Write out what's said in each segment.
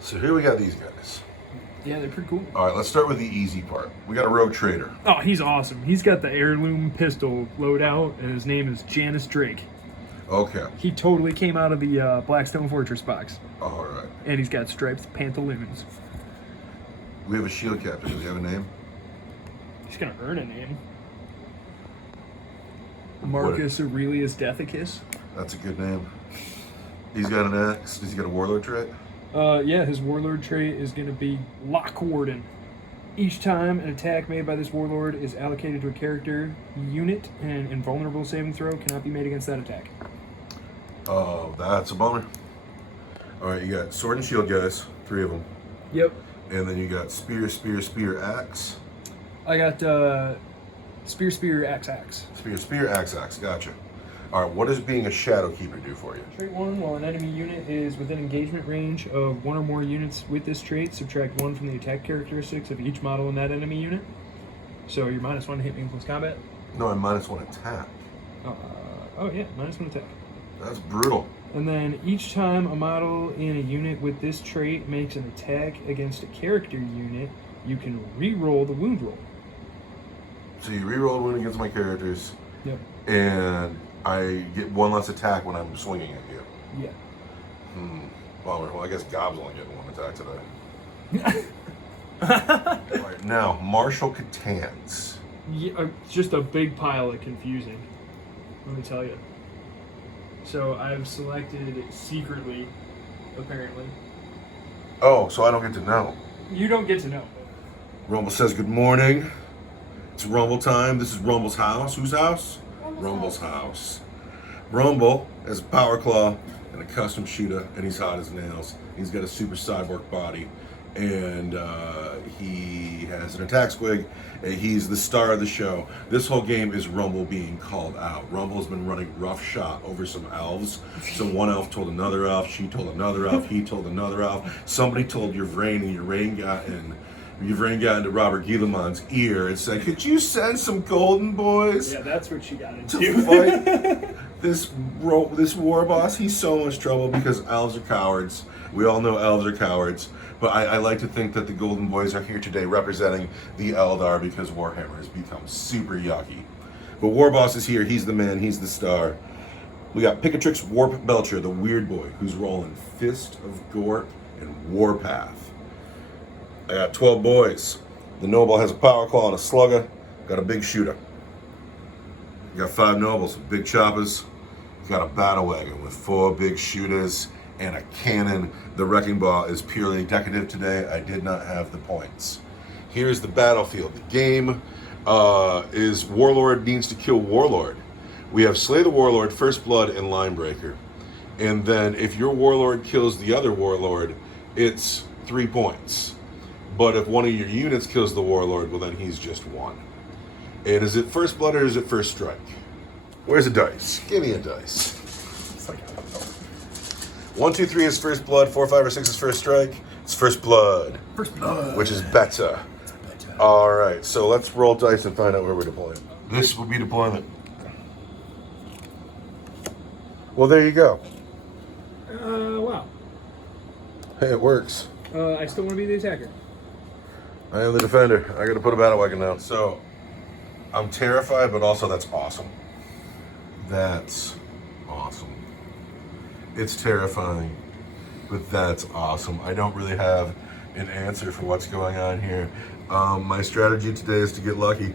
So here we got these guys. Yeah, they're pretty cool. All right, let's start with the easy part. We got a rogue trader. Oh, he's awesome. He's got the heirloom pistol loadout, and his name is Janis Drake. Okay. He totally came out of the Blackstone Fortress box. All right. And he's got striped pantaloons. We have a shield captain. Does he have a name? He's going to earn a name. Marcus Aurelius Dethicus. That's a good name. He's got an axe. Does he got a warlord trait? Yeah, his warlord trait is going to be Lock Warden. Each time an attack made by this warlord is allocated to a character unit, an invulnerable saving throw cannot be made against that attack. Oh, that's a bummer. All right, you got sword and shield guys, 3 of them. Yep. And then you got spear, spear, spear, axe. I got spear, spear, axe, axe. Spear, spear, axe, axe. Gotcha. All right, what does being a shadow keeper do for you? Trait 1, while an enemy unit is within engagement range of 1 or more units with this trait, subtract 1 from the attack characteristics of each model in that enemy unit. So you're -1 to hit me in close combat? No, I'm -1 attack. Oh yeah, -1 attack. That's brutal. And then each time a model in a unit with this trait makes an attack against a character unit, you can re-roll the wound roll. So you reroll a wound against my characters. Yep. And I get 1 less attack when I'm swinging at you. Yeah. Bummer. Well, I guess Gob's only getting 1 attack today. All right, now, Marshal Catans. Yeah, just a big pile of confusing, let me tell you. So I've selected secretly, apparently. Oh, so I don't get to know. You don't get to know. Rumble says good morning. It's Rumble time. This is Rumble's house. Whose house? Rumble's house. Rumble has a power claw and a custom shooter, and he's hot as nails. He's got a super cyborg body, and he has an attack squig, and he's the star of the show. This whole game is Rumble being called out. Rumble's been running roughshod over some elves. So one elf told another elf, she told another elf, he told another elf. Somebody told Yvraine, and Yvraine got into Roboute Guilliman's ear and said, "Could you send some golden boys?" Yeah, that's what she got into. To fight this war boss. He's so much trouble because elves are cowards. We all know elves are cowards. But I like to think that the golden boys are here today representing the Aeldari because Warhammer has become super yucky. But War Boss is here. He's the man. He's the star. We got Picatrix Warp Belcher, the weird boy, who's rolling Fist of Gorp and Warpath. I got 12 boys. The noble has a power claw and a slugger. Got a big shooter. You got 5 nobles, big choppers. Got a battle wagon with 4 big shooters and a cannon. The wrecking ball is purely decorative today. I did not have the points. Here's the battlefield. The game is Warlord needs to kill Warlord. We have Slay the Warlord, First Blood, and Linebreaker. And then if your Warlord kills the other Warlord, it's 3 points. But if one of your units kills the Warlord, well then he's just 1. And is it First Blood or is it First Strike? Where's a dice? Give me a dice. 1, 2, 3 is First Blood, 4, 5, or 6 is First Strike. It's First Blood. First Blood. Which is better. All right, so let's roll dice and find out where we're deploying. This would be deployment. Well, there you go. Wow. Hey, it works. I still want to be the attacker. I am the defender. I gotta put a battle wagon down. So, I'm terrified, but also that's awesome. That's awesome. It's terrifying, but that's awesome. I don't really have an answer for what's going on here. My strategy today is to get lucky.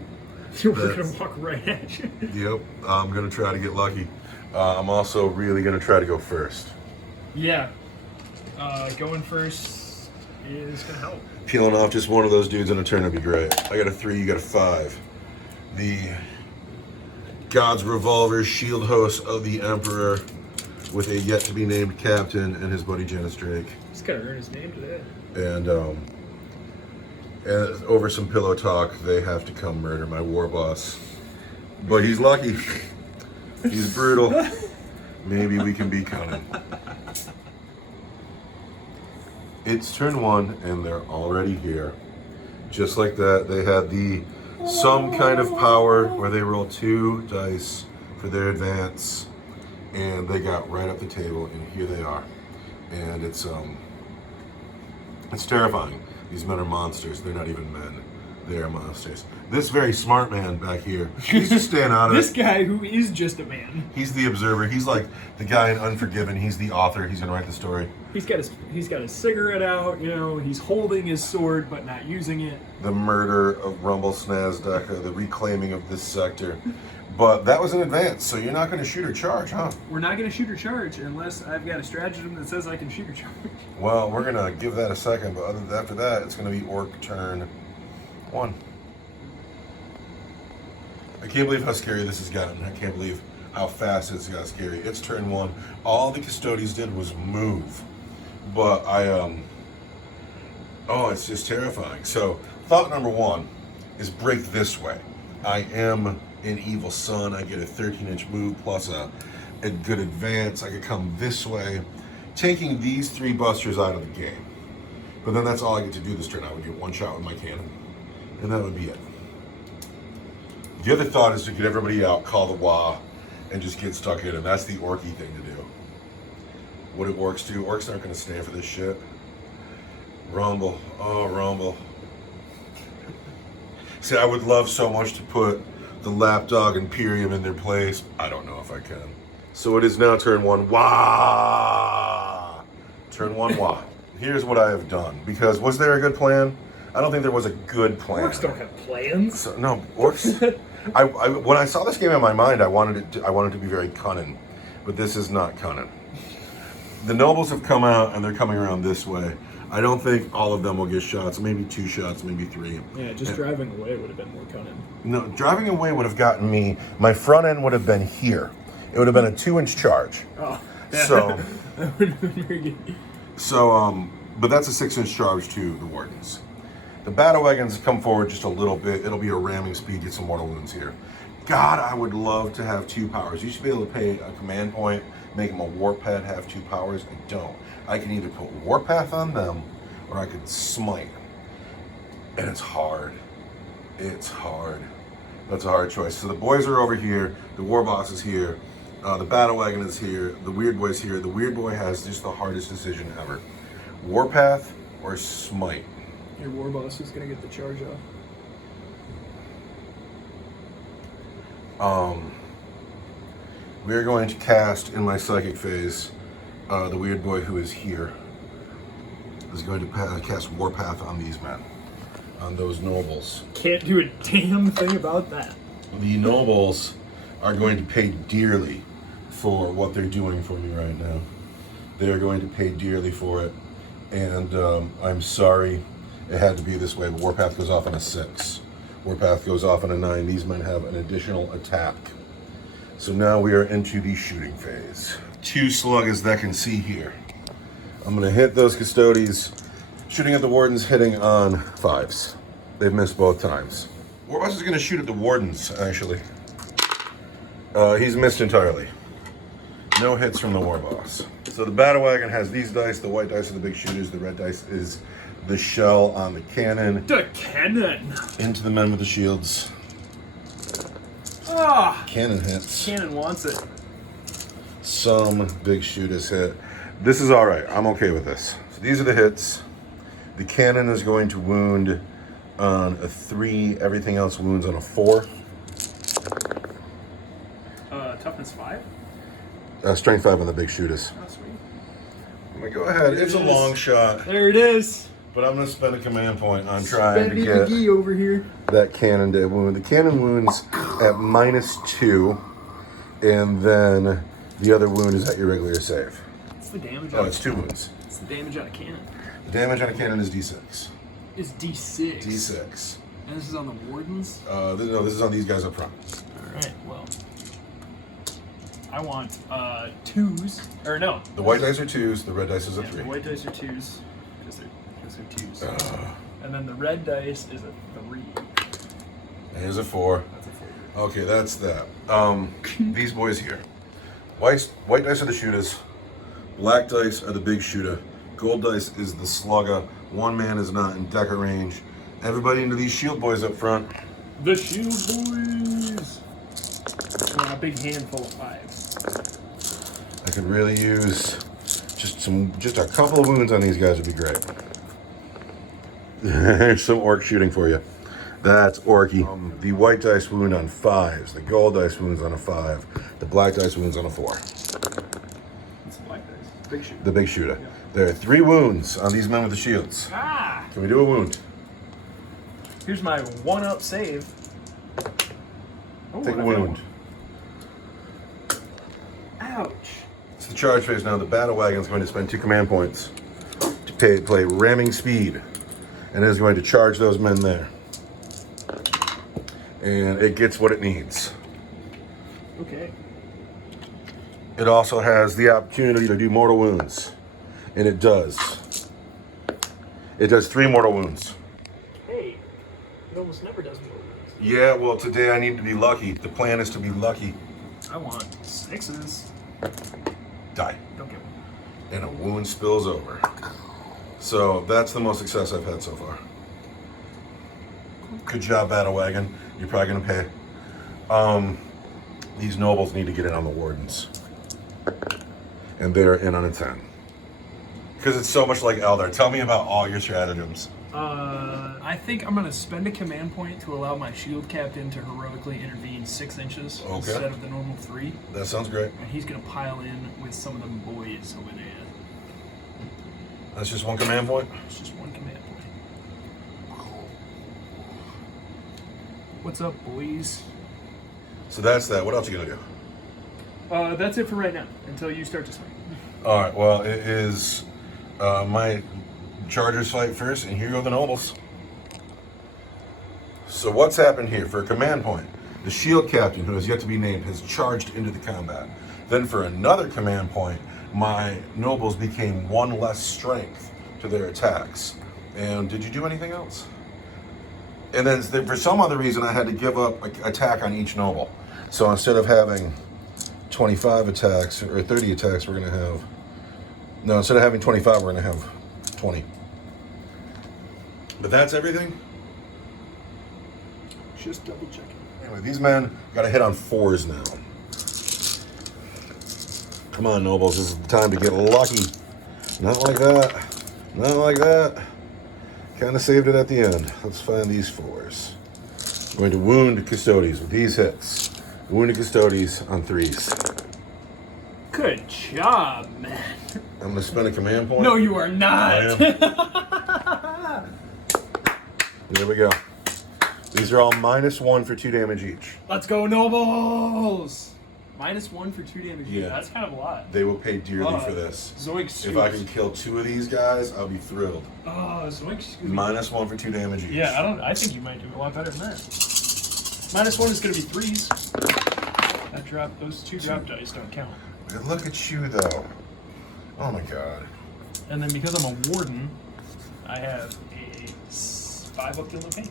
You're gonna walk right at you. Yep, I'm gonna try to get lucky. I'm also really gonna try to go first. Yeah. Going first is gonna help. Peeling off just one of those dudes in a turn would be great. I got a 3, you got a 5. The God's Revolver Shield Host of the Emperor with a yet-to-be-named captain and his buddy Janis Drake. He's gotta earn his name today. And over some pillow talk, they have to come murder my war boss. But he's lucky. He's brutal. Maybe we can be cunning. It's turn 1, and they're already here. Just like that, they had some kind of power where they roll 2 dice for their advance, and they got right up the table, and here they are. And it's It's terrifying. These men are monsters. They're not even men. They are monsters. This very smart man back here, he's just staying out of This it. guy who is just a man. He's the observer. He's like the guy in Unforgiven. He's the author. He's gonna write the story. He's got his cigarette out, you know, he's holding his sword but not using it. The murder of Rumble Snazdaka, the reclaiming of this sector. But that was in advance, so you're not going to shoot or charge, huh? We're not going to shoot or charge unless I've got a stratagem that says I can shoot or charge. Well, we're going to give that a second, but after that, it's going to be Orc turn 1. I can't believe how scary this has gotten. I can't believe how fast it's got scary. It's turn 1. All the Custodes did was move. But oh, it's just terrifying. So, thought number 1 is break this way. I am an evil son. I get a 13-inch move plus a good advance. I could come this way, taking these 3 busters out of the game. But then that's all I get to do this turn. I would get 1 shot with my cannon, and that would be it. The other thought is to get everybody out, call the wah, and just get stuck in, and that's the orky thing to do. What do orcs do? Orcs aren't going to stand for this shit. Rumble. Oh, rumble. See, I would love so much to put the lapdog Imperium in their place. I don't know if I can. So it is now turn 1. Wah! Turn 1, wah. Here's what I have done. Because was there a good plan? I don't think there was a good plan. Orcs don't have plans. So, no, orcs. I when I saw this game in my mind, I wanted to be very cunning, but this is not cunning. The nobles have come out and they're coming around this way. I don't think all of them will get shots. Maybe 2 shots, maybe 3. Yeah, just driving away would have been more cunning. No, driving away would have gotten me. My front end would have been here. It would have been a 2-inch charge. Oh, yeah. So, That would have been very good. so, but that's a 6-inch charge to the wardens. The battle wagons come forward just a little bit. It'll be a ramming speed, get some mortal wounds here. God, I would love to have 2 powers. You should be able to pay a command point, make them a warpath, have 2 powers. I don't. I can either put warpath on them, or I could smite. And it's hard. It's hard. That's a hard choice. So the boys are over here. The war boss is here. The battle wagon is here. The weird boy's here. The weird boy has just the hardest decision ever. Warpath or smite. Your war boss is going to get the charge off. We are going to cast in my psychic phase. The weird boy who is here is going to cast Warpath on these men, on those nobles. Can't do a damn thing about that. The nobles are going to pay dearly for what they're doing for me right now. They are going to pay dearly for it, and I'm sorry it had to be this way. But Warpath goes off on a 6. Warpath goes off on a 9. These men have an additional attack. So now we are into the shooting phase. 2 sluggers that can see here. I'm gonna hit those Custodes. Shooting at the wardens, hitting on 5s. They've missed both times. Warboss is gonna shoot at the wardens, actually. He's missed entirely. No hits from the Warboss. So the battle wagon has these dice. The white dice are the big shooters. The red dice is the shell on the cannon. The cannon! Into the men with the shields. Ah! Cannon hits. Cannon wants it. Some big shooters hit. This is all right. I'm okay with this. So these are the hits. The cannon is going to wound on a 3. Everything else wounds on a 4. Toughness 5? Strength 5 on the big shooters. Oh, sweet. I'm gonna go ahead. It's a long shot, There it is. but I'm gonna spend a command point on trying to Spendy get McGee over here. that cannon to wound. The cannon wounds at -2, and then the other wound is at your regular save. What's the damage Oh, on it's 2 wounds. What's the damage on a cannon? The damage on a cannon is D6. Is D6. D6. And this is on the wardens? No, this is on these guys up front. Alright, well. I want 2s. Or no. The white dice are 2s, the red dice is a Yeah, 3. the white dice are 2s. Because they're 2s. And then the red dice is a 3. Here's a 4. That's a 4. Okay, that's that. These boys here. White dice are the shooters. Black dice are the big shooter. Gold dice is the slugger. 1 man is not in decker range. Everybody into these shield boys up front. The shield boys! Well, a big handful of 5s. I could really use just a couple of wounds on these guys would be great. There's some orc shooting for you. That's orky. The white dice wound on 5s. The gold dice wounds on a 5. The black dice wounds on a 4. It's black dice. Big shooter. The big shooter. Yeah. There are 3 wounds on these men with the shields. Ah! Can we do a wound? Here's my 1-up save. Oh, Take a wound. Ouch. It's the charge phase now. The battle wagon's going to spend 2 command points to play ramming speed, and it is going to charge those men there. And it gets what it needs. Okay. It also has the opportunity to do mortal wounds, and it does. It does 3 mortal wounds. Hey, it almost never does more wounds. Yeah, well, today I need to be lucky. The plan is to be lucky. I want 6s. Die. Don't get one. And a wound spills over. So that's the most success I've had so far. Good job, Battle Wagon. You're probably gonna pay. These nobles need to get in on the wardens. And they're in on a 10. Because it's so much like Eldar. Tell me about all your stratagems. I think I'm going to spend a command point to allow my shield captain to heroically intervene 6 inches instead of the normal 3. That sounds great. And he's going to pile in with some of them boys over there. That's just 1 command point? It's just 1 command point. What's up, boys? So that's that. What else are you gonna do? That's it for right now, until you start to swing. All right, well, it is my Chargers fight first, and here go the nobles. So what's happened here? For a command point, the shield captain, who has yet to be named, has charged into the combat. Then for another command point, my nobles became 1 less strength to their attacks. And did you do anything else? And then for some other reason, I had to give up an attack on each noble. So instead of having 25 attacks or 30 attacks, we're gonna have, no, instead of having 25, we're gonna have 20. But that's everything. Just double checking. Anyway, these men got a hit on 4s now. Come on, nobles, this is the time to get lucky. Not like that. Not like that. Kind of saved it at the end. Let's find these 4s. I'm going to wound Custodes with these hits. Wounded Custodes on 3s. Good job, man. I'm going to spend a command point. No, you are not. I am. There we go. These are all -1 for 2 damage each. Let's go, nobles! -1 for 2 damage. Yeah. That's kind of a lot. They will pay dearly for this. Zoinks. If I can kill 2 of these guys, I'll be thrilled. Oh, zoinks. -1 for 2 damage each. Yeah, I think you might do a lot better than that. -1 is going to be 3s. Those 2 drop dice don't count. But look at you, though. Oh my god. And then because I'm a warden, I have a 5-up deal of pain.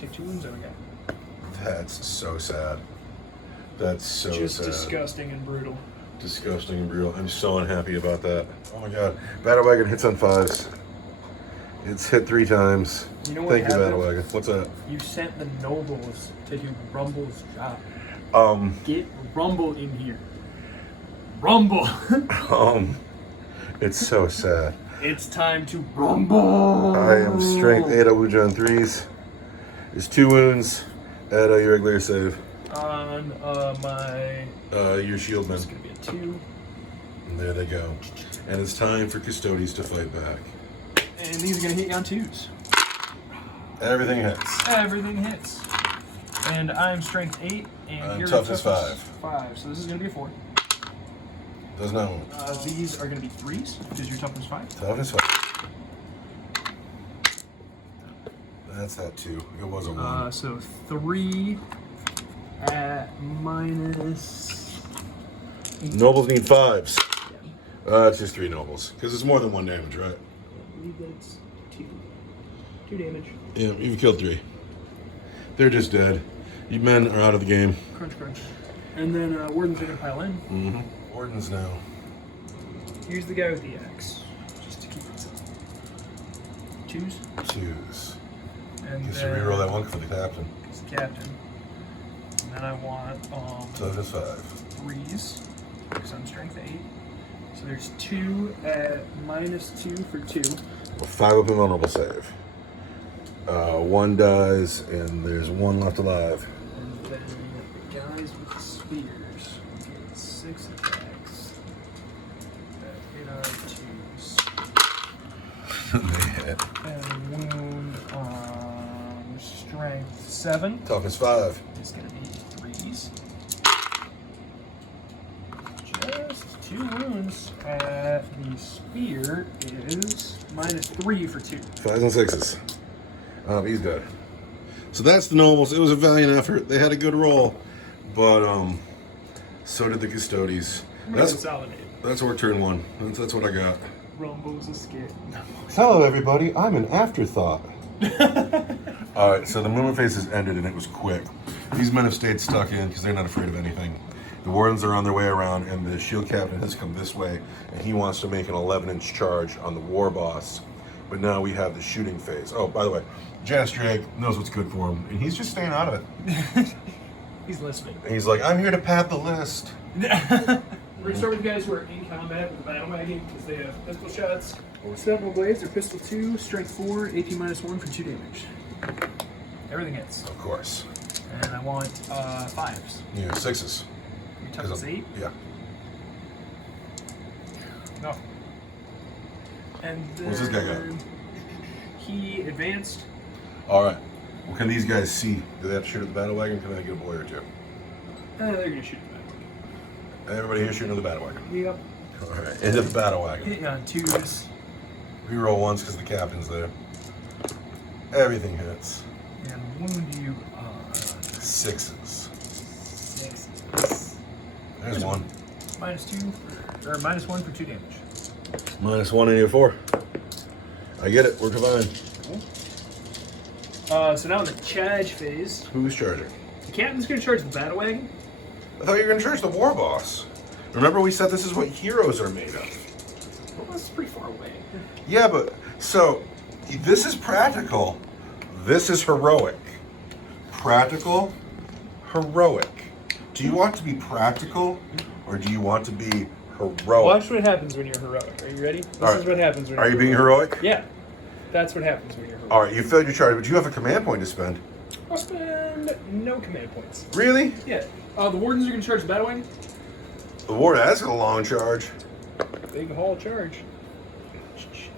Take 2 wounds, there we go. That's so sad. That's so Just sad. disgusting and brutal. Disgusting and brutal. I'm so unhappy about that. Oh my god. Battle Wagon hits on 5s. It's hit 3 times. You know what Thank you, happened? Battle Wagon. What's that? You sent the nobles to do Rumble's job. Get Rumble in here. Rumble! It's so sad. It's time to rumble! I am strength 8 Abuja on 3s. There's 2 wounds. Add your regular save. On my... Your shield men. It's going to be a 2. And there they go. And it's time for Custodes to fight back. And these are going to hit you on 2s. Everything hits. Everything hits. And I'm strength 8, and you're toughness 5. 5, so this is going to be a 4. Does not wound. These are going to be 3s, because your toughness 5. Toughness 5. That's that 2. It was a 1. So 3 at minus... Nobles need 5s. It's just 3 nobles. Because it's more than 1 damage, right? I believe that's 2. 2 damage. Yeah, you've killed 3. They're just dead. You men are out of the game. Crunch, crunch. And then wardens are going to pile in. Mm-hmm. Wardens now. Use the guy with the axe, just to keep it simple. 2s. 2s. And Guess you then... reroll that 1 for the captain. It's the captain. And then I want... Toughness 5. 3s. Because I'm strength 8. So there's 2 at -2 for 2. Well, 5 up invulnerable save. 1 dies, and there's 1 left alive. And then the guys with the spears get 6 attacks. Hit on 2s. They hit. And wound on strength 7. Toughness 5. It's going to be 3s. Just 2 wounds. The spear is -3 for 2. 5s and 6s. He's dead. So that's the nobles. It was a valiant effort. They had a good roll, but so did the Custodes. That's our turn 1. That's what I got. Rumbles escape. Hello, everybody. I'm an afterthought. All right, so the movement phases ended, and it was quick. These men have stayed stuck in because they're not afraid of anything. The wardens are on their way around, and the shield captain has come this way, and he wants to make an 11-inch charge on the war boss. But now we have the shooting phase. Oh, by the way, Janis Drake knows what's good for him, and he's just staying out of it. He's listening. And he's like, I'm here to pad the list. We're going to start with guys who are in combat with the battle wagon because they have pistol shots. Sentinel blades, they're pistol 2, strength 4, AP -1 for 2 damage. Everything hits. Of course. And I want 5s. Yeah, 6s. Your toughness 8? Yeah. No. And then What's this guy got? He advanced. All right. What can these guys see? Do they have to shoot at the battle wagon? Can they get a boy or 2? They're going to shoot the battle wagon. Everybody here shooting at the battle wagon. Yep. All right, into the battle wagon. Hit you on 2s. Reroll 1s because the captain's there. Everything hits. And wound you on 6s. 6s. There's 1. -2, or -1 for 2 damage. -1 and 4. I get it. We're combined. So now in the charge phase, Who's charging? the captain's going to charge the battle wagon. I thought you were going to charge the war boss. Remember we said this is what heroes are made of. Well, that's pretty far away. Yeah, but so this is practical. This is heroic. Practical, heroic. Do you want to be practical or do you want to be heroic? Watch what happens when you're heroic. Are you ready? This is what happens when Are you being heroic? Yeah. That's what happens when you're heroic. All right, you failed your charge, but you have a command point to spend. I'll spend no command points. Really? Yeah. The wardens are going to charge the battle wagon. The ward has a long charge. Big haul charge.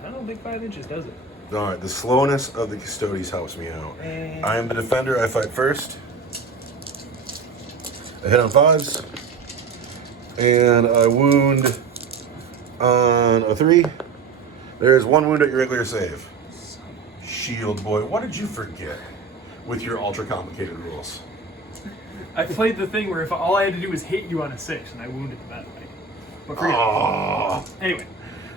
I don't think 5 inches does it. All right, the slowness of the Custodes helps me out. And I am the defender. I fight first. I hit on 5s. And I wound on a 3. There's 1 wound at your regular save. Shield boy, what did you forget with your ultra complicated rules? I played the thing where if all I had to do was hit you on a 6 and I wounded the battle wagon. But forget it. Anyway.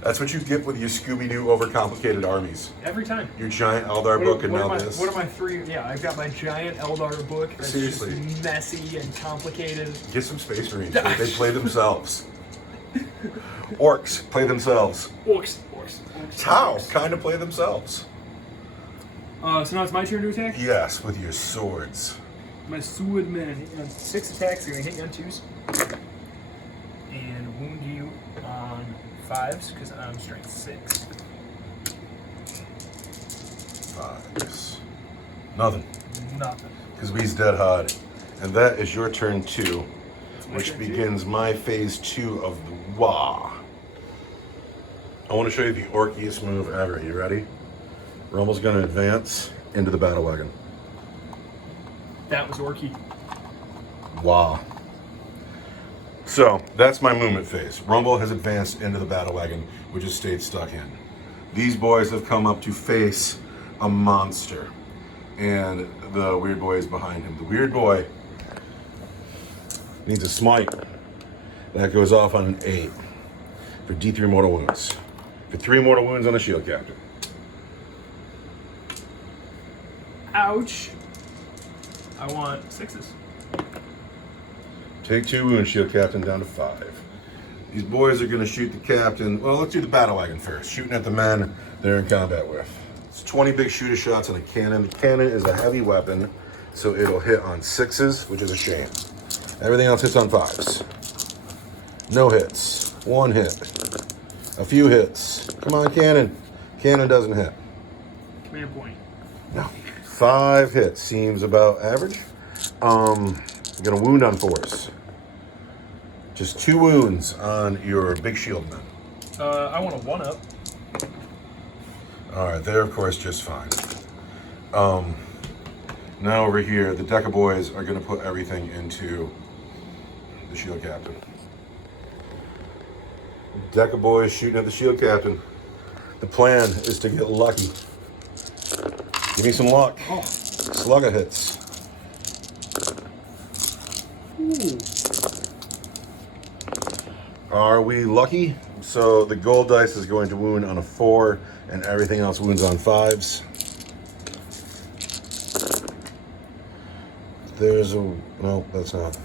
That's what you get with your Scooby-Doo overcomplicated armies. Every time. Your giant Eldar book and now this. What are my 3? Yeah, I've got my giant Eldar book that's Seriously. just messy and complicated. Get some Space Marines. They play themselves. Orks play themselves. Orks. Tau kind of play themselves. So now it's my turn to attack? Yes, with your swords. My sword man hit you on 6 attacks, they're going to hit you on 2s. And wound you on 5s, because I'm strength 6. 5s. Nothing. Nothing. Because we's dead hard. And that is your turn 2, my which turn begins my phase 2 of the Wah. I want to show you the orkiest move ever. You ready? Rumble's going to advance into the battle wagon. That was Orky. Wow. So, that's my movement phase. Rumble has advanced into the battle wagon, which has stayed stuck in. These boys have come up to face a monster. And the weird boy is behind him. The weird boy needs a smite. That goes off on an 8 for D3 mortal wounds. For 3 mortal wounds on a shield captain. Ouch. I want 6s. Take 2 wounds, shield captain, down to 5. These boys are going to shoot the captain. Well, let's do the battle wagon first. Shooting at the men they're in combat with. It's 20 big shooter shots on a cannon. The cannon is a heavy weapon, so it'll hit on 6s, which is a shame. Everything else hits on 5s. No hits. 1 hit. A few hits. Come on, cannon. Cannon doesn't hit. Command point. No. 5 hits. Seems about average. Gonna wound on 4s. Just 2 wounds on your big shield men. I want a 1-up. Alright, they're of course just fine. Now over here, the Deca boys are gonna put everything into the shield captain. Deca boys shooting at the shield captain. The plan is to get lucky. Give me some luck. Oh. Slugger hits. Ooh. Are we lucky? So the gold dice is going to wound on a 4, and everything else wounds on 5s. There's a, no, that's not.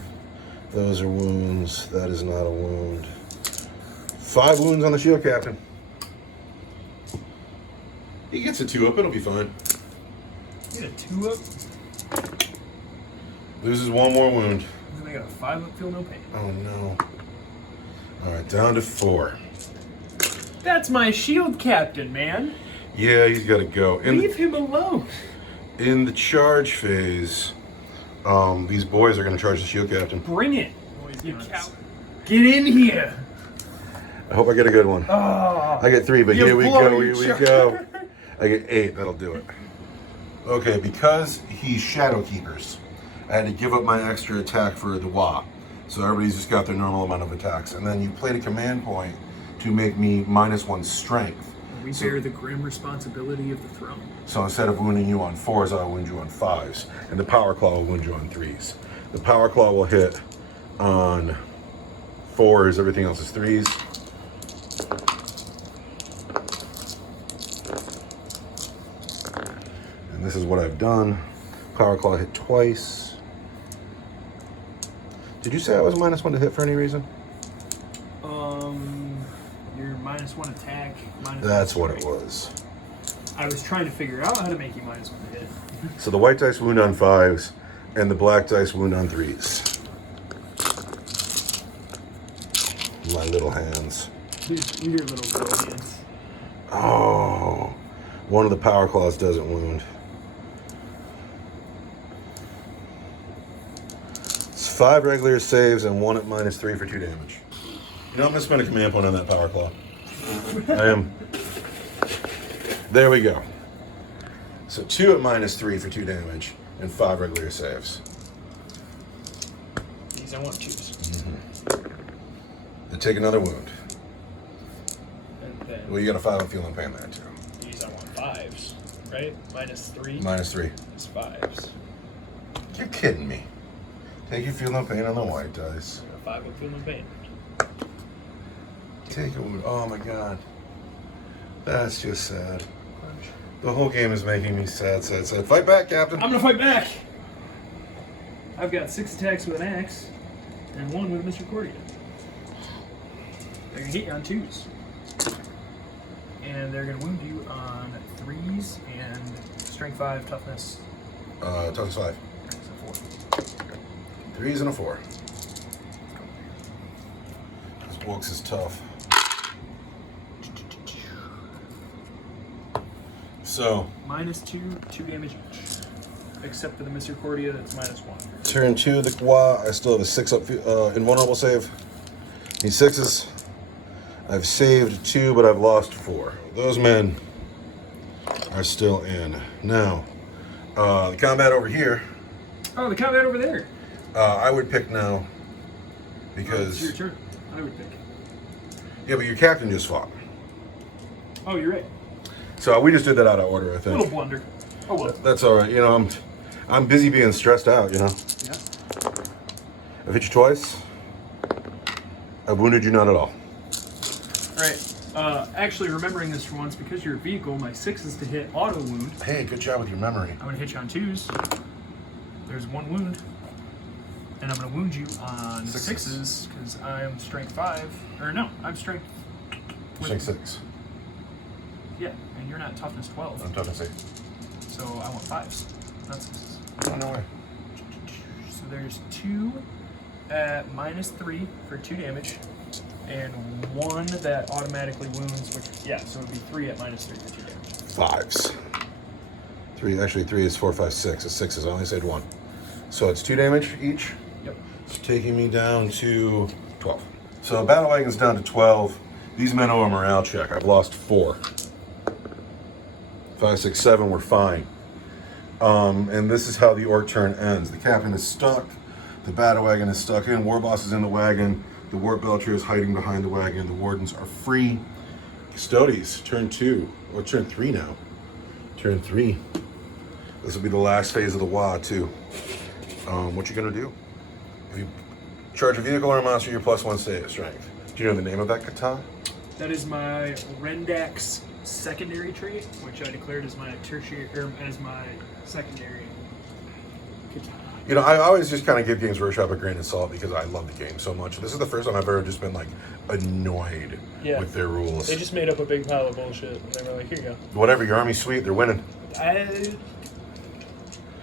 Those are wounds. That is not a wound. 5 wounds on the shield captain. He gets a 2-up, it'll be fine. Get a 2-up? Loses 1 more wound. They got a 5-up, feel no pain. Oh no. Alright, down to 4. That's my shield captain, man. Yeah, he's got to go. Leave him alone. In the charge phase, these boys are going to charge the shield captain. Bring it. You cow. Get in here. I hope I get a good one. Oh, I get 3, but here we go, bloody here we go. I get 8, that'll do it. Okay, because he's Shadow Keepers, I had to give up my extra attack for the Wa. So everybody's just got their normal amount of attacks. And then you played a command point to make me -1 strength. We bear the grim responsibility of the throne. So instead of wounding you on 4s, I'll wound you on 5s. And the Power Claw will wound you on 3s. The Power Claw will hit on 4s, everything else is 3s. And this is what I've done. Power Claw hit twice. Did you say I was -1 to hit for any reason? Your -1 attack. That's what it was. I was trying to figure out how to make you -1 to hit. So the white dice wound on 5s, and the black dice wound on 3s. My little hands. Your little brilliance. Oh, one of the Power Claws doesn't wound. It's 5 regular saves and 1 at -3 for 2 damage. You know, I'm going to spend a command point on that Power Claw. I am. There we go. So 2 at -3 for 2 damage and 5 regular saves. These I want 2s. They take another wound. And then Well, you got a 5 and feeling pain there too. these I want 5s, right? -3 -3. is 5s. You're kidding me. Take your feel no pain on the white dice. A 5 would feel no pain. Take a wound. Oh my god. That's just sad. The whole game is making me sad, sad, sad. Fight back, Captain. I'm gonna fight back. I've got 6 attacks with an axe and 1 with a Misericordia. They're gonna hit you on 2s. And they're gonna wound you on 3s and strength 5, toughness. Toughness 5. So 4. 3s and a 4. This Orks is tough. So, -2, 2 damage each. Except for the Misericordia, that's -1. turn 2, the Kwa. I still have a 6-up invulnerable save. Need 6s. I've saved 2, but I've lost 4. Those men are still in. Now, the combat over here, Oh, the combat over there. I would pick now It's because... your turn. I would pick. Yeah, but your captain just fought. Oh, you're right. So we just did that out of order, I A think. little blunder. Oh well. That's all right. You know, I'm busy being stressed out, you know. Yeah. I've hit you twice. I've wounded you not at all. Right. Actually, remembering this for once, because you're a vehicle, my 6s to hit auto wound. Hey, good job with your memory. I'm gonna hit you on 2s. There's 1 wound. And I'm gonna wound you on 6s, because I'm strength 5. Or no, I'm strength... Strength 6. Yeah, and you're not toughness 12. I'm toughness 8. So I want 5s, not 6s. Oh, no way. So there's 2 at -3 for 2 damage. and 1 that automatically wounds, which, yeah, so it would be 3 at -3 for 2 damage. 5s. 3, actually 3 is 4, 5, 6. A 6 is, I only said 1. So it's 2 damage each? Yep. It's taking me down to 12. So Battle Wagon's down to 12. These men owe a morale check. I've lost 4. 5, 6, 7, we're fine. And this is how the orc turn ends. The captain is stuck. The battle wagon is stuck in. War boss is in the wagon. The Wart Belcher is hiding behind the wagon. The wardens are free. Custodes, turn 2. Or turn 3 now. Turn 3. This will be the last phase of the WA too. What you gonna do? If you charge a vehicle or a monster, you're +1 strength. Do you know the name of that kata? That is my Rendax secondary trait, which I declared as my tertiary, or as my secondary katana. You know, I always just kind of give Games Workshop a grain of salt because I love the game so much. This is the first time I've ever just been like annoyed with their rules. They just made up a big pile of bullshit, and they were like, "Here you go. Whatever, your army's sweet, they're winning."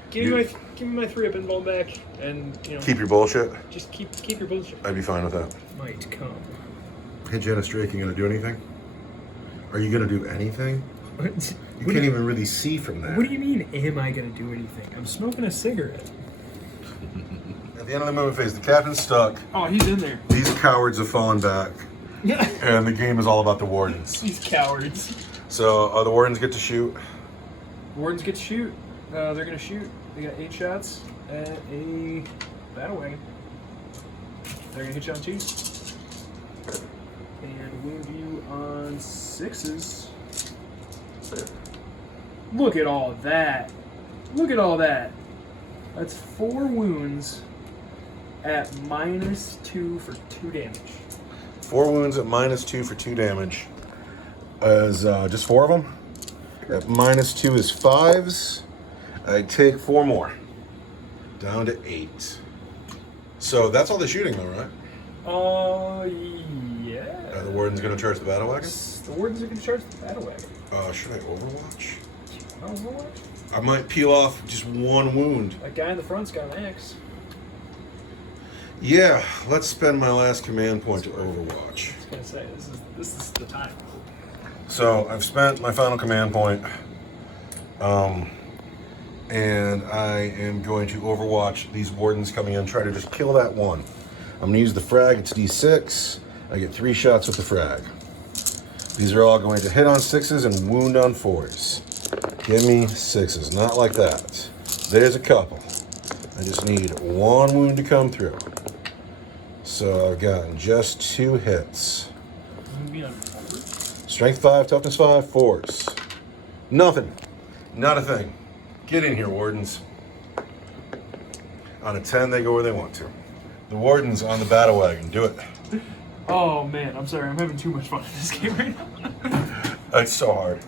Give me my 3-up and ball back, and keep your bullshit. Just keep your bullshit. I'd be fine with that. Might come. Hey, Janis Drake, you gonna do anything? Are you gonna do anything? What? You can't even really see from that. What do you mean? Am I gonna do anything? I'm smoking a cigarette. At the end of the movement phase, the captain's stuck. Oh, he's in there. These cowards have fallen back. Yeah. And the game is all about the wardens. These cowards. So the wardens get to shoot. Wardens get to shoot. They're gonna shoot. They got 8 shots at a battle wagon. They're gonna hit you on 2. And wound you on 6s. Look at all that. Look at all that. That's 4 wounds at -2 for 2 damage. 4 wounds at -2 for 2 damage. As just 4 of them. At -2 is 5s. I take 4 more. Down to 8. So that's all the shooting though, right? Yeah. The warden's gonna charge the battle wagon? The wardens are gonna charge the battle wagon. Should I overwatch? Overwatch? I might peel off just 1 wound. That guy in the front's got an axe. Yeah, let's spend my last command point to overwatch. I was gonna say, this is the time. So I've spent my final command point. And I am going to overwatch these wardens coming in, try to just kill that one. I'm gonna use the frag, it's D6. I get 3 shots with the frag. These are all going to hit on 6s and wound on 4s. Give me 6s, not like that. There's a couple. I just need 1 wound to come through. So I've gotten just 2 hits. Strength 5, toughness 5, 4s. Nothing. Not a thing. Get in here, wardens. On a 10, they go where they want to. The wardens on the battle wagon. Do it. Oh man, I'm sorry. I'm having too much fun in this game right now. It's so hard.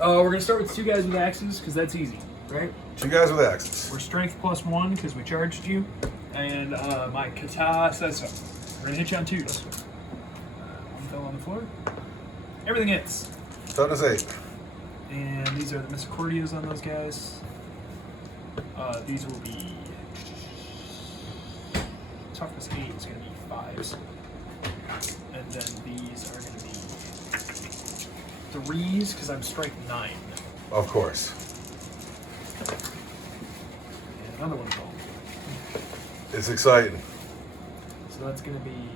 We're gonna start with 2 guys with axes because that's easy, right? 2 guys with axes. We're strength +1 because we charged you, and my kata says so. We're gonna hit you on 2s. 1 fell on the floor. Everything hits. Toughness 8. And these are the Misericordias on those guys. These will be toughness 8 is going to be 5s, and then these are going to be 3s because I'm strength 9. Of course. And another one called. It's exciting. So that's going to be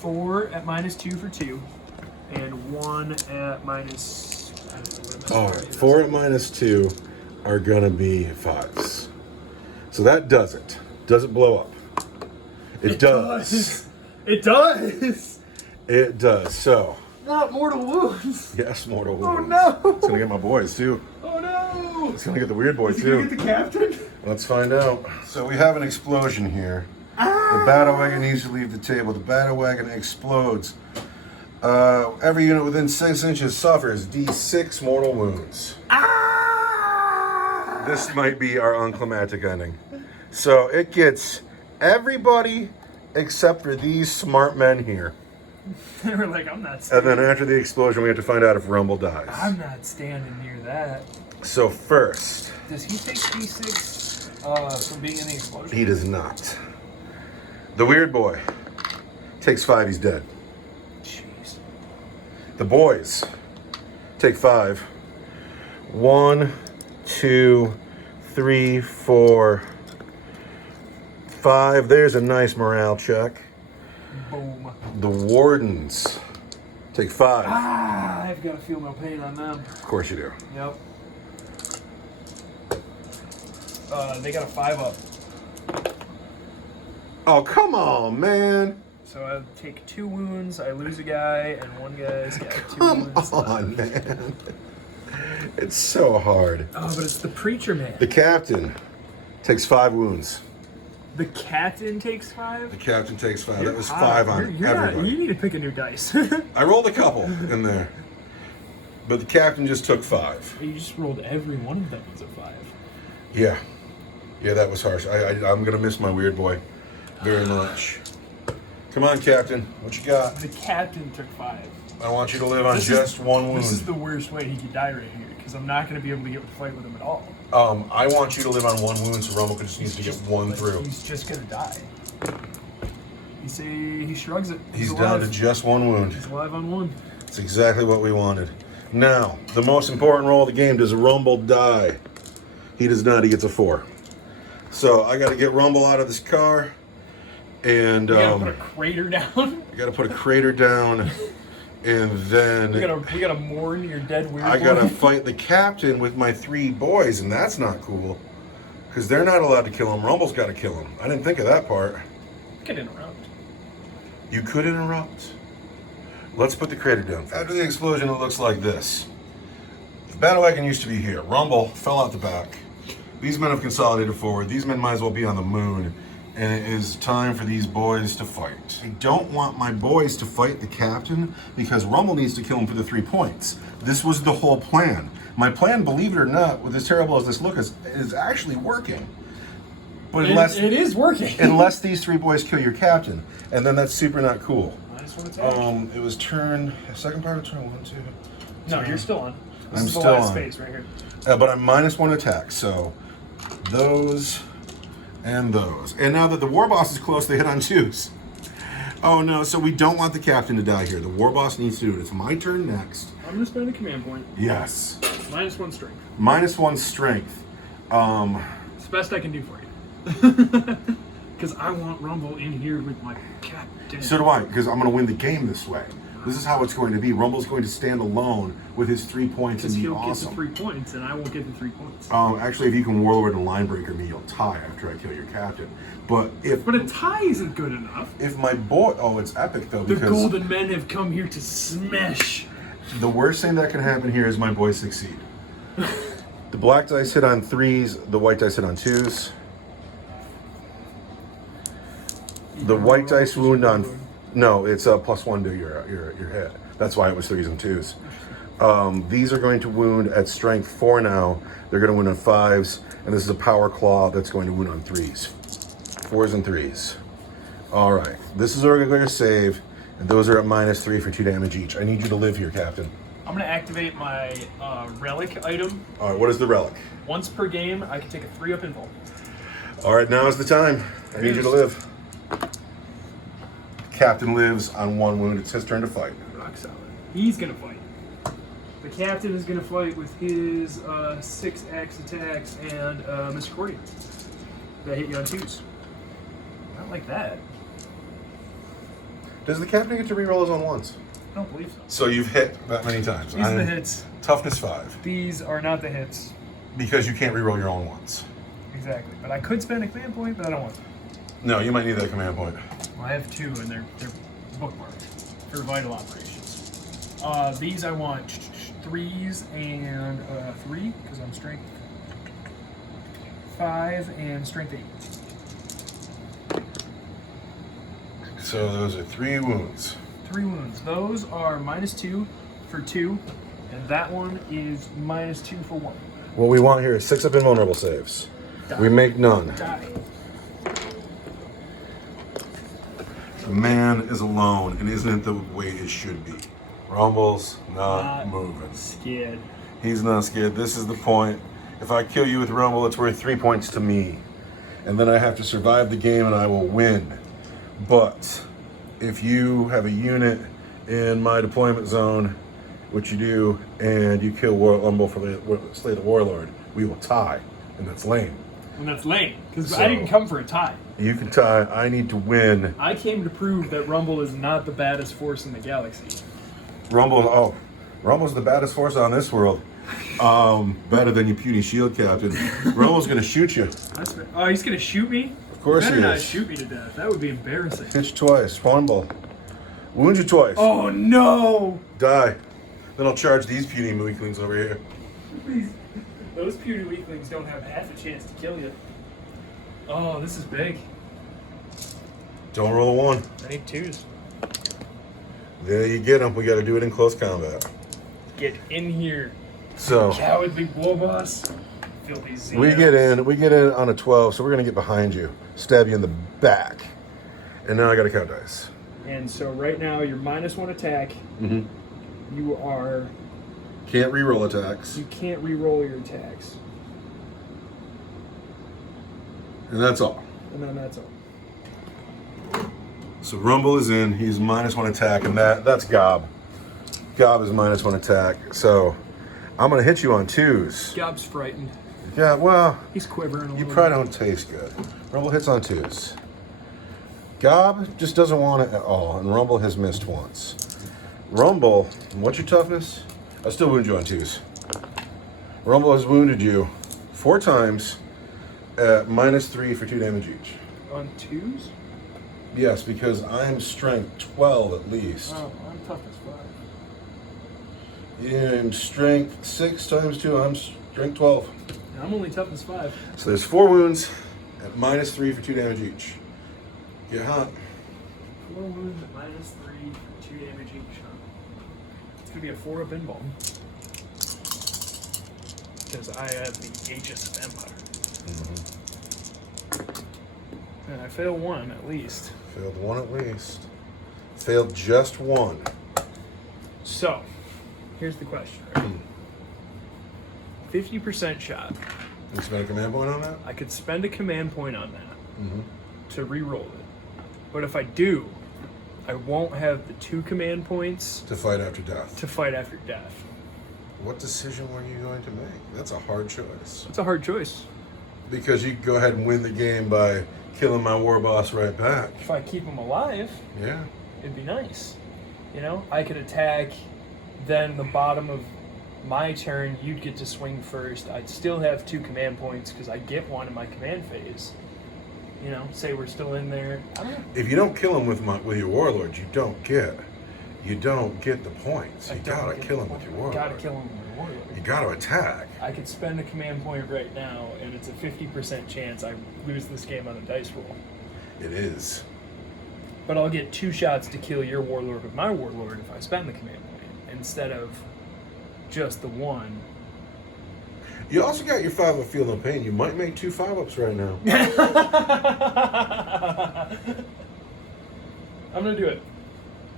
4 at -2 for 2. And 1 at minus. I don't know what 4 at -2 are gonna be 5s. So that does it. Does it blow up? It does. It does. It does. So. Not mortal wounds. Yes, mortal Oh wounds. no. It's gonna get my boys too. Oh no. It's gonna get the weird boy Is he too. gonna get the captain? Let's find out. So we have an explosion here. The battle wagon needs to leave the table. The battle wagon explodes. Every unit within 6 inches suffers D6 mortal wounds. This might be our unclimactic ending. So it gets everybody except for these smart men here. They were like, I'm not And standing. then after the explosion, we have to find out if Rumble dies. I'm not standing near that. So first, Does he take D6 from being in the explosion? he does not. The weird boy takes 5, he's dead. Jeez. The boys take 5. 1, 2, 3, 4, 5. There's a nice morale check. Boom. The wardens take 5. Ah, I've got to feel no pain on them. Of course you do. Yep. They got a 5 up. Oh, come on, man. So I take 2 wounds, I lose a guy, and one guy's got 2 Come wounds on, left. man. It's so hard. Oh, but it's the preacher man. The captain takes 5 wounds. The captain takes 5? The captain takes 5. That was You're 5 hot. on You're not- everybody. you need to pick a new dice. I rolled a couple in there. But the captain just took 5. You just rolled every one of them as a 5. Yeah. Yeah, that was harsh. I'm going to miss my weird boy very much. Come on, captain. What you got? The captain took 5. I want you to live on just 1 wound. This is the worst way he could die right here, because I'm not going to be able to get to fight with him at all. I want you to live on 1 wound, so Rumble just needs to get 1 through. He's just going to die. He shrugs it. He's alive. down to just 1 wound. He's alive on 1. That's exactly what we wanted. Now, the most important roll of the game, does Rumble die? He does not, he gets a 4. So I got to get Rumble out of this car, and We gotta put a crater down. I got to put a crater down, and then we gotta mourn your dead weird I got to boy. fight the captain with my 3 boys, and that's not cool, because they're not allowed to kill him. Rumble's got to kill him. I didn't think of that part. You could interrupt. You could interrupt. Let's put the crater down. After the explosion, it looks like this. The battle wagon used to be here. Rumble fell out the back. These men have consolidated forward. These men might as well be on the moon. And it is time for these boys to fight. I don't want my boys to fight the captain because Rumble needs to kill him for the 3 points. This was the whole plan. My plan, believe it or not, with as terrible as this looks, is actually working. But unless it is working. unless these 3 boys kill your captain, and then that's super not cool. Minus 1 attack. It was turn, second part of turn 1, 2. No, you're still on. This I'm is the still last on. space right here. But I'm minus 1 attack, so those and those. And now that the war boss is close, they hit on 2s. Oh no, so we don't want the captain to die here. The war boss needs to do it. It's my turn next. I'm gonna spend a command point. Yes. Minus 1 strength. Minus 1 strength. It's the best I can do for you. Because I want Rumble in here with my captain. So do I, because I'm going to win the game this way. This is how it's going to be. Rumble's going to stand alone with his 3 points and Because be he'll awesome. get the 3 points, and I won't get the 3 points. Actually, if you can Warlord and Linebreaker me, you'll tie after I kill your captain. But But a tie isn't good enough. if my boy, it's epic though, The because Golden Men have come here to smash. the worst thing that can happen here is my boys succeed. The black dice hit on 3s, the white dice hit on 2s. The white dice wound on, no, it's a +1 to your hit. That's why it was 3s and 2s. These are going to wound at strength 4 now. They're going to wound on 5s, and this is a power claw that's going to wound on 3s. 4s and 3s. All right, this is a regular save, and those are at -3 for 2 damage each. I need you to live here, Captain. I'm going to activate my relic item. All right, what is the relic? Once per game, I can take a 3-up invuln. All right, now is the time. I need you to live. Captain lives on 1 wound. It's his turn to fight. Rock solid. He's going to fight. The captain is going to fight with his 6 axe attacks and misericordia. That hit you on 2s. Not like that. Does the captain get to reroll his own ones? I don't believe so. So you've hit that many times. These are the hits. Toughness 5. These are not the hits. Because you can't reroll your own ones. Exactly. But I could spend a command point, but I don't want to. No, you might need that command point. Well, I have 2, and they're bookmarked for vital operations. These I want 3s and 3, because I'm strength 5 and strength 8. So those are 3 wounds. 3 wounds. Those are -2 for 2, and that one is -2 for 1. What we want here is 6-up invulnerable saves. Die. We make none. Die. The man is alone, and isn't it the way it should be? Rumble's not moving. Scared. He's not scared. This is the point. If I kill you with Rumble, it's worth 3 points to me. And then I have to survive the game and I will win. But if you have a unit in my deployment zone, which you do, and you kill Rumble for slay the Warlord, we will tie, and that's lame. And that's lame, because So- I didn't come for a tie. You can tie. I need to win. I came to prove that Rumble is not the baddest force in the galaxy. Rumble's the baddest force on this world. Better than your puny shield captain. Rumble's gonna shoot you. Oh, he's gonna shoot me? Of course Better he not is. shoot me to death. That would be embarrassing. Hit you twice. Rumble. Wound you twice. Oh no! Die. Then I'll charge these puny weaklings over here. Please. Those puny weaklings don't have half a chance to kill you. Oh, this is big. Don't roll a 1. I need 2s. There you get them. We got to do it in close combat. Get in here. So Cowardly war boss. Filthy Xenos. we get in on a 12. So we're gonna get behind you, stab you in the back, and now I got to count dice. And so right now you're -1 attack. Mm-hmm. You are. Can't re-roll attacks, You can't re-roll your attacks. and that's all. And then that's all. So Rumble is in. He's -1 attack, and that's Gob. Gob is -1 attack. So I'm gonna hit you on 2s. Gob's frightened. Yeah, well, He's quivering a you little probably bit. don't taste good. Rumble hits on 2s. Gob just doesn't want it at all, and Rumble has missed once. Rumble, what's your toughness? I still wound you on 2s. Rumble has wounded you 4 times at -3 for 2 damage each. On 2s? Yes, because I'm strength 12 at least. Oh, I'm toughness 5. Yeah, I'm strength 6 times 2, I'm strength 12. I'm only toughness 5. So there's 4 wounds at -3 for 2 damage each. Get hot. 4 wounds at -3 for 2 damage each. Huh? It's gonna be a 4-up invuln. Because I have the Aegis of Empire. And I fail 1 at least. Failed 1 at least. Failed just 1. So, here's the question, right? 50% shot. You spend a command point on that? I could spend a command point on that Mm-hmm. to re-roll it. But if I do, I won't have the 2 command points To fight after death. to fight after death. What decision were you going to make? That's a hard choice. It's a hard choice. Because you could go ahead and win the game by killing my war boss right back. If I keep him alive, Yeah. it'd be nice. You know, I could attack, then the bottom of my turn, you'd get to swing first. I'd still have 2 command points because I get 1 in my command phase. You know, say we're still in there. I don't know. If you don't kill him with your warlord, you don't get the points. I You don't gotta get kill the him with your point. warlord. Gotta kill him with my warlord. You gotta attack. I could spend a command point right now, and it's a 50% chance I lose this game on a dice roll. It is. But I'll get 2 shots to kill your warlord with my warlord if I spend the command point, instead of just the 1. You also got your 5 of Feel No Pain. You might make 2 5-ups right now. I'm gonna do it.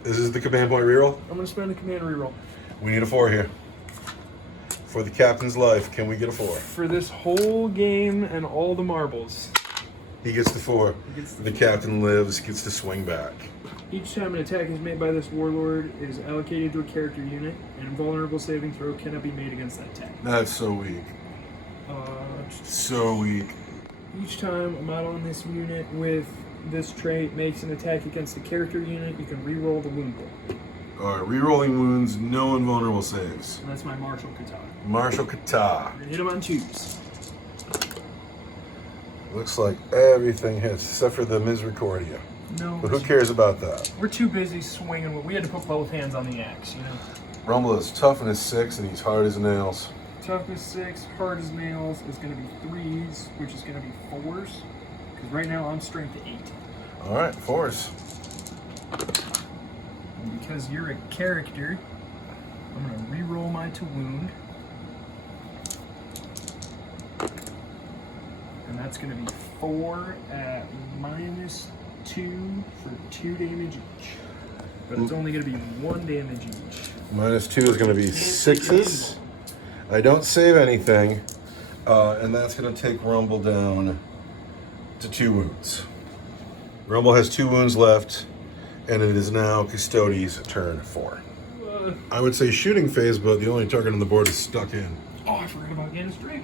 This is the command point reroll. I'm gonna spend a command reroll. We need a 4 here. For the captain's life, can we get a 4? For this whole game and all the marbles, He gets the 4. He gets the The captain lives, gets to swing back. each time an attack is made by this warlord is allocated to a character unit, and a vulnerable saving throw cannot be made against that attack. That's so weak. So weak. Each time a model in this unit with this trait makes an attack against a character unit, you can re-roll the wound roll. Alright, rerolling wounds, no invulnerable saves. And that's my Martial Katana. Marshal Kata. We're gonna hit him on 2s. Looks like everything hits except for the Misericordia. No, But who cares about that? we're too busy swinging. We had to put both hands on the axe, you know. Rumble is toughness 6 and he's hard as nails. Toughness 6, hard as nails is going to be 3s, which is going to be 4s. Because right now I'm strength 8. Alright, 4s. And because you're a character, I'm going to re-roll my to wound. And that's going to be 4 at -2 for 2 damage each. But it's only going to be 1 damage each. -2 is going to be 6s. I don't save anything. And that's going to take Rumble down to 2 wounds. Rumble has 2 wounds left, and it is now Custodes' turn 4. I would say shooting phase, but the only target on the board is stuck in. Oh, I forgot about Janis Drake.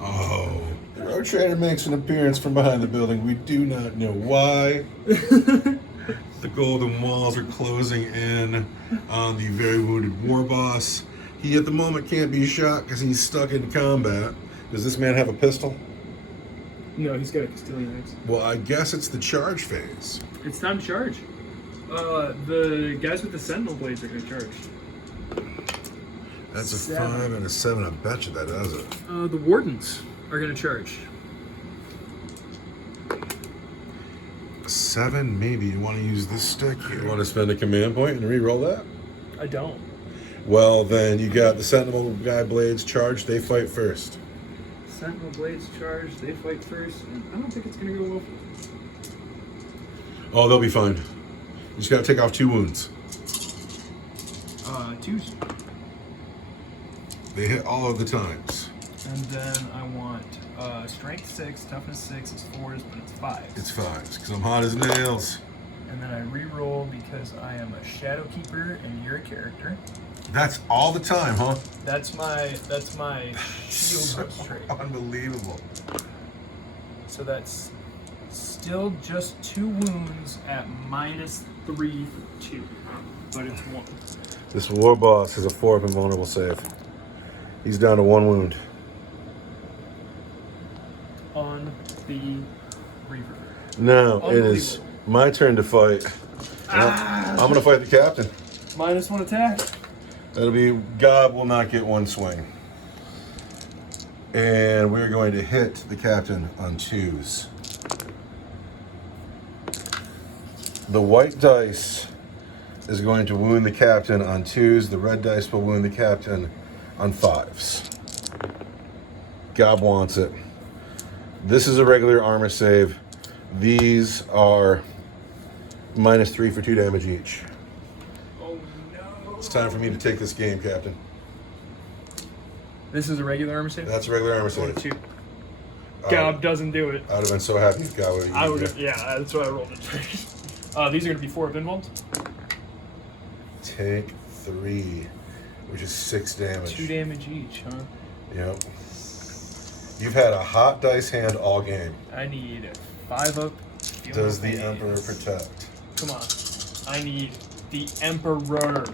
Oh. The Road Trader makes an appearance from behind the building. We do not know why. The golden walls are closing in on the very wounded war boss. He at the moment can't be shot because he's stuck in combat. Does this man have a pistol? No, he's got a Castilian axe. Well, I guess it's the charge phase. It's time to charge. The guys with the Sentinel blades are going to charge. That's a 7. 5 and a 7. I bet you that does it. The Wardens are going to charge. A 7, maybe. You want to use this stick? You want to spend a command point and re-roll that? I don't. Well, then you got the Sentinel guy blades charged. They fight first. Sentinel blades charge. They fight first. And I don't think it's going to go well for them. Oh, they'll be fine. You just got to take off 2 wounds. 2s. They hit all of the times. And then I want strength 6, toughness 6, it's 4s, but it's 5s. It's 5s because I'm hot as nails. And then I re-roll because I am a Shadow Keeper and you're a character. That's all the time, huh? That's my shield trait. Unbelievable. So that's still just 2 wounds at -3 for 2, but it's 1. This war boss has a 4 up invulnerable save. He's down to 1 wound. Unbelievable. Now it is my turn to fight. I'm going to fight the captain. -1 attack. That'll be God will not get 1 swing. And we're going to hit the captain on 2s. The white dice is going to wound the captain on 2s. The red dice will wound the captain on 5s. God wants it. This is a regular armor save. These are -3 for 2 damage each. Oh no. It's time for me to take this game, Captain. This is a regular armor save? That's a regular armor I want save. to shoot. Gob doesn't do it. I would have been so happy if God would have I used would it. have, yeah, that's why I rolled it first. These are going to be 4 of invulns. Take 3, which is 6 damage. 2 damage each, huh? Yep. You've had a hot dice hand all game. I need 5 up. Does the Emperor protect? Come on. I need the Emperor.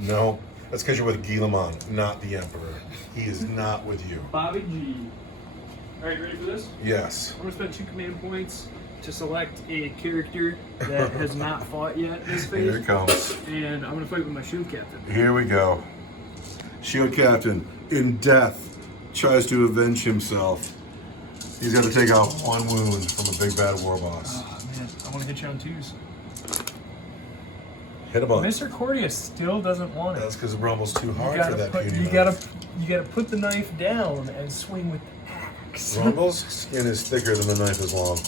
No, that's because you're with Guilliman, not the Emperor. He is not with you. Bobby G. Alright, ready for this? Yes. I'm going to spend 2 command points to select a character that has not fought yet this phase. Here it comes. And I'm going to fight with my shield captain. Here we go. Shield Captain, in death, tries to avenge himself. He's got to take off 1 wound from a big bad war boss. Oh man, I want to hit you on 2s. Hit a bunch. Mr. Cordia still doesn't want it. That's because Rumble's too hard for that puny you knife. gotta put the knife down and swing with the axe. Rumble's skin is thicker than the knife is long.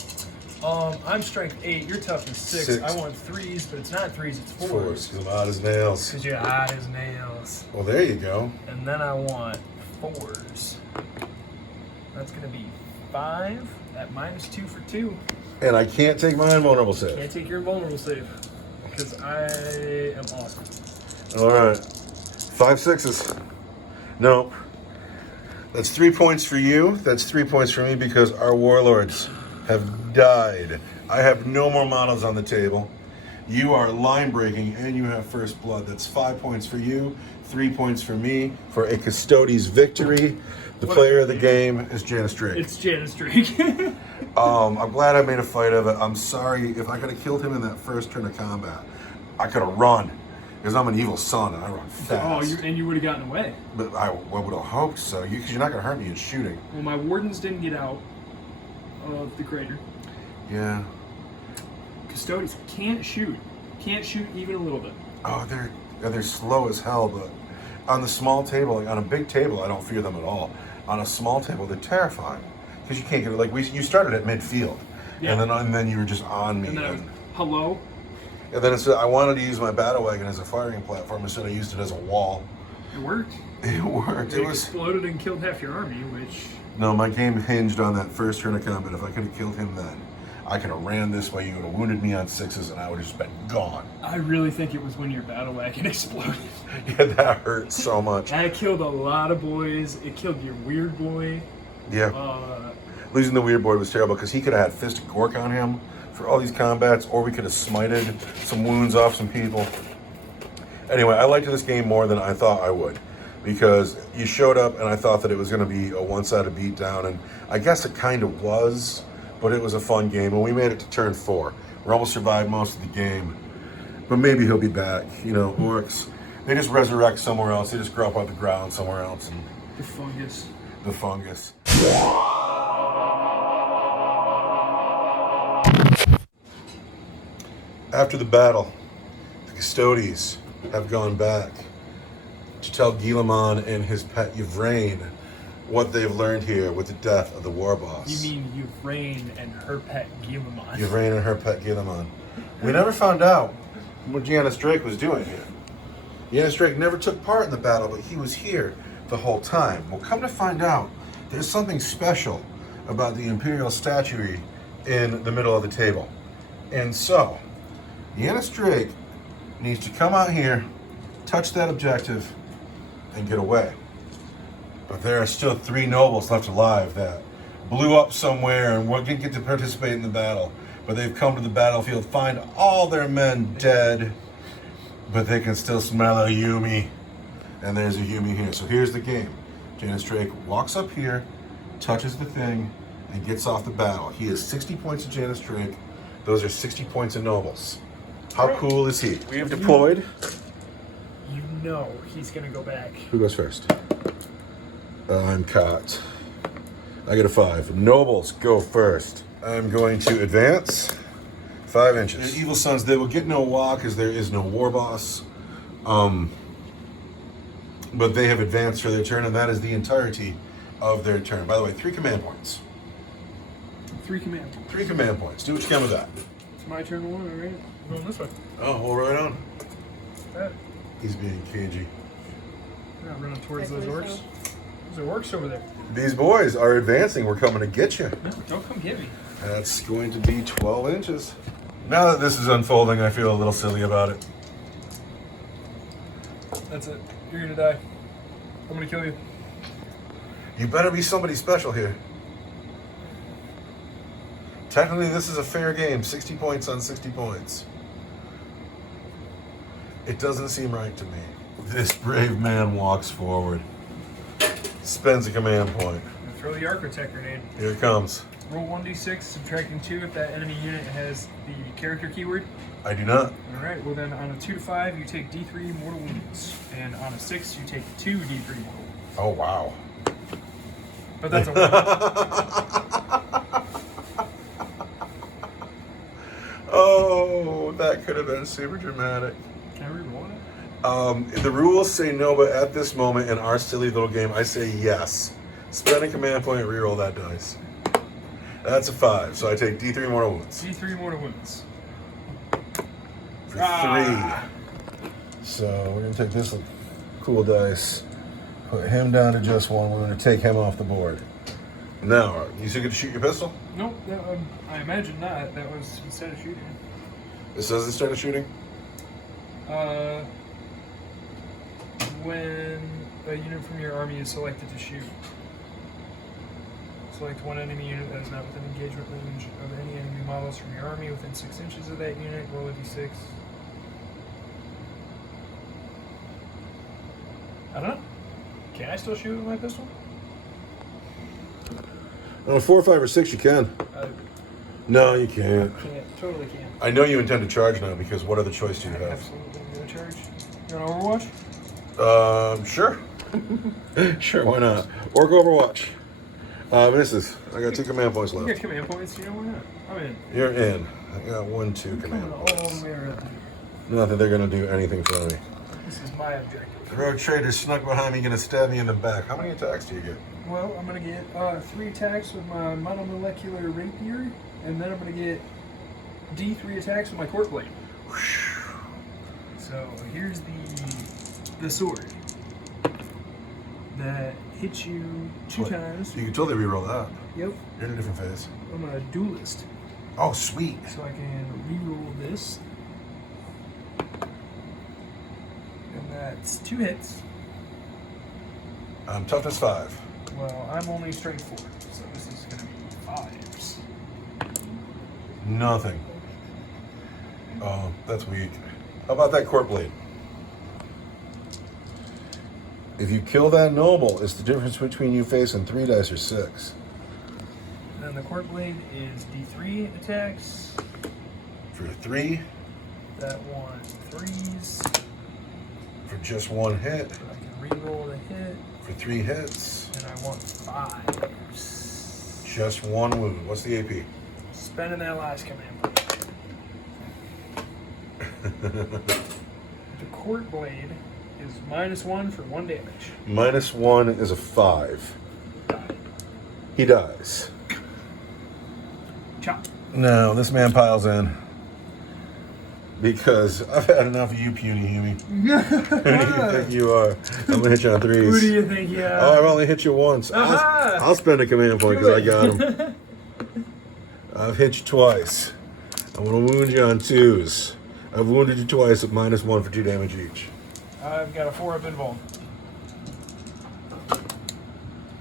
I'm strength 8, you're toughness 6. I want 3s, but it's not 3s, it's 4s. 4s, because I'm hot as nails. Because you're hot as nails. Well, there you go. And then I want 4s. That's gonna be 5 at -2 for 2. And I can't take my invulnerable save. Can't take your invulnerable save. Because I am awesome. All right. 5 6s. Nope. That's 3 points for you. That's 3 points for me because our warlords have died. I have no more models on the table. You are line breaking and you have first blood. That's 5 points for you, 3 points for me for a Custodes victory. The player of the game is Janis Drake. It's Janis Drake. I'm glad I made a fight of it. I'm sorry if I could have killed him in that first turn of combat. I could have run because I'm an evil son and I run fast. And you would have gotten away. But I would have hoped so. Because you're not going to hurt me in shooting. Well, my wardens didn't get out of the crater. Yeah. Custodes can't shoot. Can't shoot even a little bit. Oh, they're slow as hell. But on the small table, like on a big table, I don't fear them at all. On a small table, they're terrifying because you can't get it. Like you started at midfield, yeah. and then you were just on me. And then hello. And then I wanted to use my battle wagon as a firing platform instead. I used it as a wall. It worked. It worked. It exploded and killed half your army, which. No, my game hinged on that first turn of combat. If I could have killed him then, I could have ran this way, you would have wounded me on 6s, and I would have just been gone. I really think it was when your battle wagon exploded. Yeah, that hurt so much. That killed a lot of boys. It killed your weird boy. Yeah. Losing the weird boy was terrible because he could have had Fist of Gork on him for all these combats, or we could have smited some wounds off some people. Anyway, I liked this game more than I thought I would, because you showed up and I thought that it was going to be a one-sided beatdown, and I guess it kind of was, but it was a fun game, and we made it to turn 4. Rebel survived most of the game, but maybe he'll be back. You know, Orks, they just resurrect somewhere else. They just grow up on the ground somewhere else. And The fungus. the fungus. After the battle, the Custodes have gone back to tell Guilliman and his pet Yvraine what they've learned here with the death of the war boss. You mean Yvraine and her pet Guilliman? Yvraine and her pet Guilliman. We never found out what Janis Drake was doing here. Janis Drake never took part in the battle, but he was here the whole time. Well, come to find out, there's something special about the Imperial statuary in the middle of the table. And so, Janis Drake needs to come out here, touch that objective, and get away. But there are still 3 nobles left alive that blew up somewhere and didn't get to participate in the battle. But they've come to the battlefield, find all their men dead, but they can still smell a Yumi. And there's a Yumi here. So here's the game. Janis Drake walks up here, touches the thing, and gets off the battle. He has 60 points of Janis Drake. Those are 60 points of nobles. How cool is he? We have deployed. You know he's gonna go back. Who goes first? I'm caught. I get a 5. Nobles go first. I'm going to advance 5 inches. And Evil Sons, they will get no walk as there is no war boss. But they have advanced for their turn, and that is the entirety of their turn. By the way, 3 command points. 3 command points. 3 command points. Do what you can with that. It's my turn 1, all right? I'm going this way. Oh, well, right on. That. He's being cagey. I'm not running towards those orcs. There's orcs over there. These boys are advancing. We're coming to get you. No, don't come get me. That's going to be 12 inches. Now that this is unfolding, I feel a little silly about it. That's it. You're gonna die. I'm gonna kill you. You better be somebody special here. Technically, this is a fair game. 60 points on 60 points. It doesn't seem right to me. This brave man walks forward. Spends a command point. Throw the Architect grenade. Here it comes. Roll 1d6, subtracting 2 if that enemy unit has the character keyword. I do not. Alright, well then on a 2 to 5, you take D3 mortal wounds. And on a 6, you take 2 D3 mortal wounds. Oh, wow. But that's a 1. Oh, that could have been super dramatic. Can I reroll it? The rules say no, but at this moment in our silly little game, I say yes. Spend a command point, reroll that dice. That's a 5, so I take D3 mortal wounds. D3 mortal wounds. For 3. So we're gonna take this cool dice, put him down to just 1. We're gonna take him off the board. Now, you still get to shoot your pistol? Nope, I imagine not. That was instead of shooting. This doesn't start a shooting? When a unit from your army is selected to shoot. Select one enemy unit that is not within engagement range of any enemy models from your army within 6 inches of that unit. Roll a d6. I don't know. Can I still shoot with my pistol? On a 4, 5, or 6, you can. No, you can't. Can't. Totally can't. I know you intend to charge now because what other choice do you have? Absolutely no charge. You want Overwatch? Sure. Sure, why not? Orc Overwatch. Misses. I got 2 command points You left. got command points, you know why not? I'm in. You're in. I got 1, 2 I'm command coming all points. the way around here. Not that they're gonna do anything for me. This is my objective. The rogue trader snuck behind me, gonna stab me in the back. How many attacks do you get? Well, I'm gonna get 3 attacks with my monomolecular rapier, and then I'm gonna get D3 attacks with my court blade. So here's the sword that hits you 2 times. You can totally reroll that. Yep. You're in a different phase. I'm a duelist. Oh, sweet. So I can reroll this. And that's 2 hits. Toughness 5. Well, I'm only strength 4, so this is going to be 5s. Nothing. Oh, that's weak. How about that court blade? If you kill that noble, it's the difference between you facing 3 dice or 6. Then the court blade is D3 attacks. For 3, That one 3s. for just 1 hit, I can reroll the hit, for 3 hits, and I want 5s. just 1 wound. What's the AP? Spending that last command point. The court blade is -1 for 1 damage. -1 is a 5. Die. He dies. Chop. No, this man piles in. Because I've had enough of you, puny human. Who do you think you are? I'm gonna hit you on 3s. Who do you think you are? Oh, I've only hit you once. Aha! I'll spend a command point because I got him. I've hit you twice. I'm gonna wound you on 2s. I've wounded you twice at -1 for 2 damage each. I've got a 4 up involved.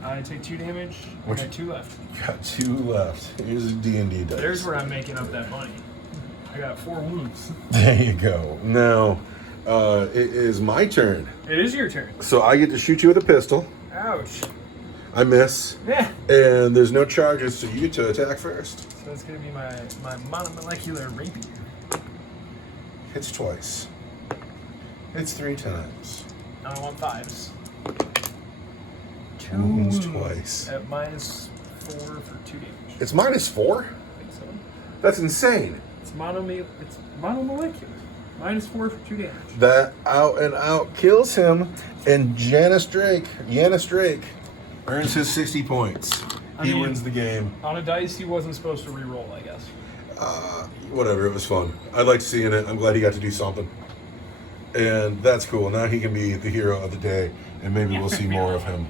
I take 2 damage. I got 2 left. Got 2 left. Here's a D&D dice. There's where I'm making up that money. I got 4 wounds. There you go. Now, it is my turn. It is your turn. So I get to shoot you with a pistol. Ouch. I miss. Yeah. And there's no charges, so you get to attack first. So that's gonna be my monomolecular rapier. Hits twice. Hits 3 times. Now I want 5s. 2 Wounds wounds twice. at -4 for 2 damage. It's -4? I think so. That's insane. It's monomolecular. -4 for 2 damage. That out and out kills him, and Janis Drake earns his 60 points. I He mean- wins the game. On a dice, he wasn't supposed to re-roll, I guess. Whatever, it was fun. I liked seeing it. I'm glad he got to do something. And that's cool. Now he can be the hero of the day, and maybe we'll see more of him.